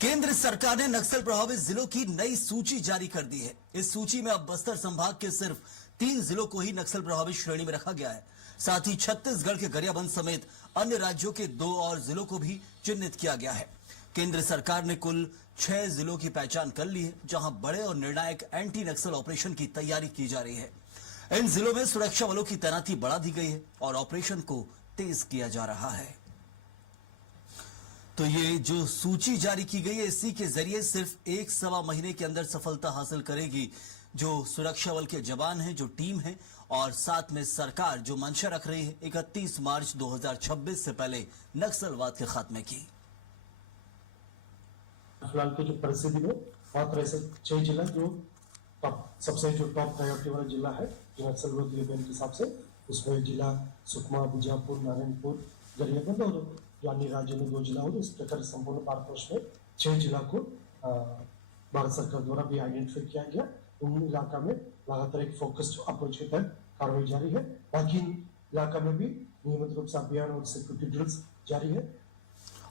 केंद्र सरकार ने नक्सल प्रभावित जिलों की नई सूची जारी कर दी है। इस सूची में अब बस्तर संभाग के सिर्फ 3 जिलों को ही नक्सल प्रभावित श्रेणी में रखा गया है। साथ ही छत्तीसगढ़ के गरियाबंद समेत अन्य राज्यों के 2 और जिलों को भी चिन्हित किया गया है। केंद्र सरकार ने कुल 6 जिलों की पहचान कर ली है, जहां बड़े और निर्णायक एंटी नक्सल ऑपरेशन की तैयारी की जा रही है। इन जिलों में सुरक्षा बलों की तैनाती बढ़ा दी गई है और ऑपरेशन को तेज किया जा रहा है। तो ये जो सूची जारी की गई है, इसी के जरिए सिर्फ 1-1.25 महीने के अंदर सफलता हासिल करेगी जो सुरक्षा बल के जवान हैं, जो टीम है, और साथ में सरकार जो मंशा रख रही है 31 मार्च 2026 से पहले नक्सलवाद के खात्मे की। फिलहाल की जो परिस्थिति में और तरह से 6 जिला जो सबसे टॉप प्रायोरिटी वाला जिला है जो नक्सलवाद के हिसाब से, उसमें जिला सुकमा, बीजापुर, नारायणपुर, गरियाबंद और जो अन्य राज्यों में 2 जिला हो। इस प्रकार संपूर्ण भारतवर्ष में 6 जिला को भारत सरकार द्वारा भी आइडेंटिफाई किया गया। उन इलाका में लगातार एक फोकस्ड अप्रोच के तहत कार्रवाई जारी है। बाकी इलाका में भी नियमित रूप से अभियान और सिक्योरिटी ड्रिल्स जारी है।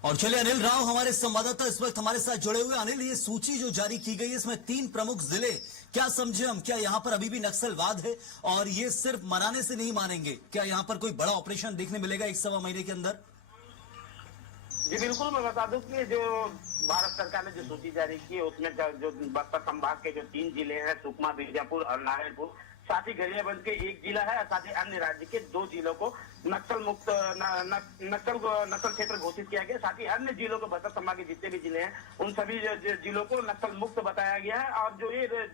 और चलिए, अनिल राव हमारे संवाददाता इस वक्त हमारे साथ जुड़े हुए। अनिल, ये सूची जो जारी की गई है, इसमें 3 प्रमुख जिले क्या समझे हम? क्या यहाँ पर अभी भी नक्सलवाद है और ये सिर्फ मनाने से नहीं मानेंगे? क्या यहाँ पर कोई बड़ा ऑपरेशन देखने मिलेगा 1-1.25 महीने के अंदर? जी बिल्कुल, मैं बता दूं कि जो भारत सरकार ने जो सूची जारी की है उसमें जो बस्तर संभाग के जो 3 जिले हैं, सुकमा, बीजापुर और नारायणपुर, साथ ही गरियाबंद के 1 जिला है, साथ ही अन्य राज्य के 2 जिलों को नक्सल मुक्त नक्सल क्षेत्र घोषित किया गया। साथ ही अन्य जिलों को, बस्तर संभाग के जितने भी जिले हैं उन सभी जिलों को नक्सल मुक्त बताया गया है। और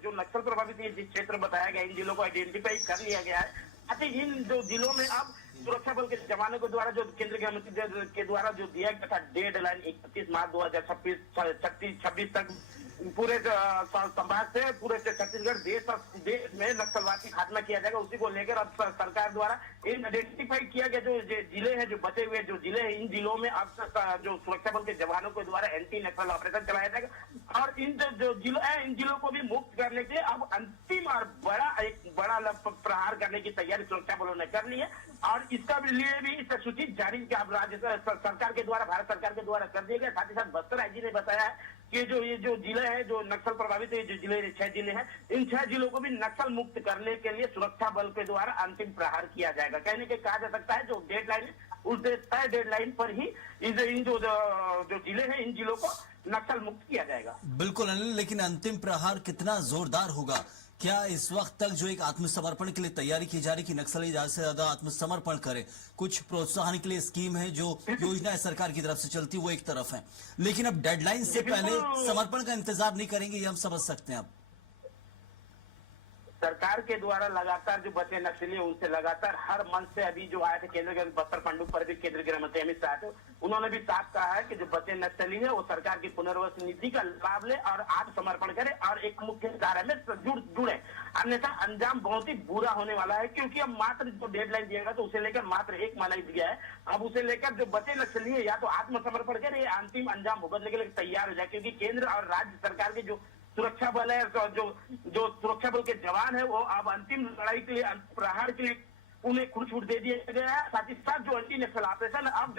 जो नक्सल प्रभावित जिस क्षेत्र बताया गया, इन जिलों को आइडेंटिफाई कर लिया गया है। साथ ही इन जो जिलों में अब सुरक्षा बल के जवानों के द्वारा जो केंद्र गृह मंत्री के द्वारा जो दिया गया था डेडलाइन 31 मार्च 2026 तक पूरे संभाग से, पूरे छत्तीसगढ़ देश में नक्सलवाद की खात्मा किया जाएगा, उसी को लेकर अब सरकार द्वारा इन आइडेंटिफाई किया गया जो जिले हैं, जो बचे हुए जो जिले हैं, इन जिलों में अब जो सुरक्षा बल के जवानों के द्वारा एंटी नक्सल ऑपरेशन चलाया जाएगा। और इन जो जिलों हैं, इन जिलों को भी मुक्त करने के लिए अब अंतिम और एक बड़ा प्रहार करने की तैयारी सुरक्षा बलों ने कर ली है। और इसका लिए भी इस सूची जारी राज्य सरकार के द्वारा, भारत सरकार के द्वारा कर दिया गया। साथ ही साथ बस्तर आईजी ने बताया है कि ये जो जिले हैं, जो नक्सल प्रभावित है, जो जिले 6 जिले हैं, इन 6 जिलों को भी नक्सल मुक्त करने के लिए सुरक्षा बल के द्वारा अंतिम प्रहार किया जाएगा। कहने के कहा जा सकता है जो डेडलाइन है उस तय डेडलाइन पर ही इन जो जिले हैं, इन जिलों को नक्सल मुक्त किया जाएगा। बिल्कुल अनिल, लेकिन अंतिम प्रहार कितना जोरदार होगा? क्या इस वक्त तक जो एक आत्मसमर्पण के लिए तैयारी की जा रही कि नक्सली ज्यादा से ज्यादा आत्मसमर्पण करे, कुछ प्रोत्साहन के लिए स्कीम है, जो योजना सरकार की तरफ से चलती है, वो एक तरफ है, लेकिन अब डेडलाइन से पहले समर्पण का इंतजार नहीं करेंगे, ये हम समझ सकते हैं। अब सरकार के द्वारा लगातार जो बचे नक्सली है उनसे लगातार हर मंच से अभी जो आए थे केंद्र के बस्तर पंडुप पर भी केंद्रीय गृह मंत्री अमित शाह थे, उन्होंने भी साफ कहा है कि जो बचे नक्सली है वो सरकार की पुनर्वास नीति का लाभ ले और आत्मसमर्पण करे और एक मुख्य धारा में जुड़े, अन्यथा अंजाम बहुत ही बुरा होने वाला है। क्योंकि अब मात्र जो डेडलाइन दिया गया तो उसे लेकर मात्र 1 महीना गया है। अब उसे लेकर जो बचे नक्सली है या तो आत्मसमर्पण करे या अंतिम अंजाम भुगतने के लिए तैयार हो जाए, क्योंकि केंद्र और राज्य सरकार के जो सुरक्षा बल है, जो सुरक्षा बल के जवान है, वो अब अंतिम लड़ाई के लिए, प्रहार के लिए उन्हें खुद छूट दे दिया गया है। साथ ही साथ जो एंटी नक्सल ऑपरेशन अब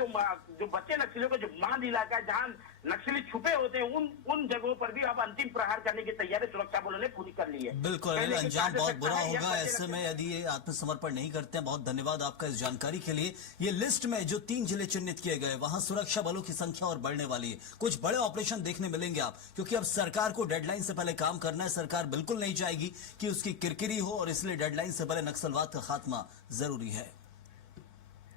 जो बच्चे नक्सलियों का जो मांद इलाका है जहां नक्सली छुपे होते हैं, उन जगहों पर भी अब अंतिम प्रहार करने की तैयारी सुरक्षा बलों ने पूरी कर ली है। बिल्कुल, अंजाम बहुत बुरा होगा ऐसे में यदि ये आत्मसमर्पण नहीं करते हैं। बहुत धन्यवाद आपका इस जानकारी के लिए। ये लिस्ट में जो 3 जिले चिन्हित किए गए, वहां सुरक्षा बलों की संख्या और बढ़ने वाली है। कुछ बड़े ऑपरेशन देखने मिलेंगे आप, क्योंकि अब सरकार को डेडलाइन से पहले काम करना है। सरकार बिल्कुल नहीं चाहेगी कि उसकी किरकिरी हो और इसलिए डेडलाइन से पहले नक्सलवाद का खात्मा जरूरी है।